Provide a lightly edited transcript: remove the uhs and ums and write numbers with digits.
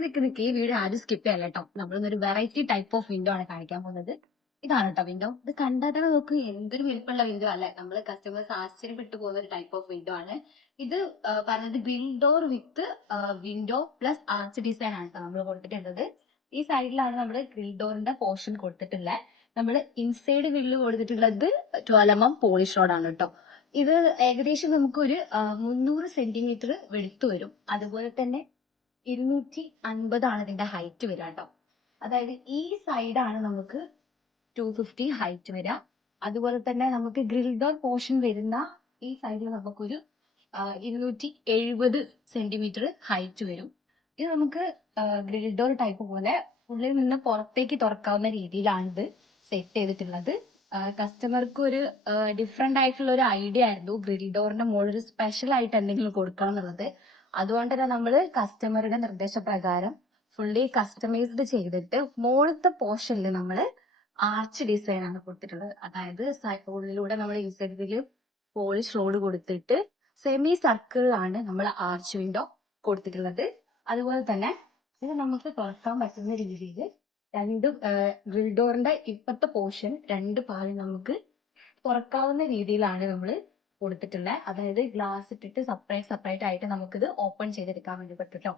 നിക്ക് ഈ വീഡിയോ ആരും സ്കിപ്പ് ചെയ്യല്ല കേട്ടോ. നമ്മളിന്നൊരു വെറൈറ്റി ടൈപ്പ് ഓഫ് വിൻഡോ ആണ് കാണിക്കാൻ പോകുന്നത്. ഇതാണ് കേട്ടോ വിൻഡോ. ഇത് കണ്ടാൽ തന്നെ നോക്ക് എന്തൊരു വലിപ്പമുള്ള വിൻഡോ അല്ലേ. നമ്മൾ കസ്റ്റമേഴ്സ് ആശ്ചര്യപ്പെട്ടു പോകുന്ന ഒരു ടൈപ്പ് ഓഫ് വിൻഡോ ആണ്. ഇത് പറഞ്ഞത് ഗ്രിൽ ഡോർ വിത്ത് വിൻഡോ പ്ലസ് ആർച്ച് ഡിസൈൻ ആണ് നമ്മൾ കൊടുത്തിട്ടുള്ളത്. ഈ സൈഡിലാണ് നമ്മൾ ഗ്രിൽ ഡോറിന്റെ പോർഷൻ കൊടുത്തിട്ടുള്ളത്. നമ്മൾ ഇൻസൈഡ് ഗ്രില്ല് കൊടുത്തിട്ടുള്ളത് 12mm പോളിഷ് റോഡ് ആണ് കേട്ടോ. ഇത് ഏകദേശം നമുക്കൊരു 300 സെന്റിമീറ്റർ വെടുത്ത് വരും. അതുപോലെ തന്നെ 250 ഇതിന്റെ ഹൈറ്റ് വരിക കേട്ടോ. അതായത് ഈ സൈഡാണ് നമുക്ക് 250 ഹൈറ്റ് വരിക. അതുപോലെ തന്നെ നമുക്ക് ഗ്രിൽ ഡോർ പോർഷൻ വരുന്ന ഈ സൈഡിൽ നമുക്കൊരു 270 സെന്റിമീറ്റർ ഹൈറ്റ് വരും. ഇത് നമുക്ക് ഗ്രിൽ ഡോർ ടൈപ്പ് പോലെ ഉള്ളിൽ നിന്ന് പുറത്തേക്ക് തുറക്കാവുന്ന രീതിയിലാണ് ഇത് സെറ്റ് ചെയ്തിട്ടുള്ളത്. കസ്റ്റമർക്ക് ഒരു ഡിഫറെന്റ് ആയിട്ടുള്ള ഒരു ഐഡിയ ആയിരുന്നു ഗ്രിൽ ഡോറിന്റെ മുകളിൽ ഒരു സ്പെഷ്യൽ ആയിട്ട് എന്തെങ്കിലും കൊടുക്കണം എന്നുള്ളത്. അതുകൊണ്ട് തന്നെ നമ്മൾ കസ്റ്റമറുടെ നിർദ്ദേശപ്രകാരം ഫുള്ളി കസ്റ്റമൈസ്ഡ് ചെയ്തിട്ട് മുകളിലത്തെ പോർഷനിൽ നമ്മൾ ആർച്ച് ഡിസൈൻ ആണ് കൊടുത്തിട്ടുള്ളത്. അതായത് ഉള്ളിലൂടെ നമ്മൾ ഇൻസൈഡിൽ പോളിഷ് റോഡ് കൊടുത്തിട്ട് സെമി സർക്കിളിലാണ് നമ്മൾ ആർച്ച് വിൻഡോ കൊടുത്തിട്ടുള്ളത്. അതുപോലെ തന്നെ ഇത് നമുക്ക് തുറക്കാൻ പറ്റുന്ന രീതിയിൽ രണ്ട് ഗ്രിൽ ഡോറിന്റെ ഇപ്പത്തെ പോർഷൻ രണ്ട് പാളി നമുക്ക് തുറക്കാവുന്ന രീതിയിലാണ് നമ്മൾ കൊടുത്തിട്ടുള്ളത്. അതായത് ഗ്ലാസ് ഇട്ടിട്ട് സെപ്പറേറ്റ് ആയിട്ട് നമുക്കിത് ഓപ്പൺ ചെയ്തെടുക്കാൻ വേണ്ടി പറ്റും ട്ടോ.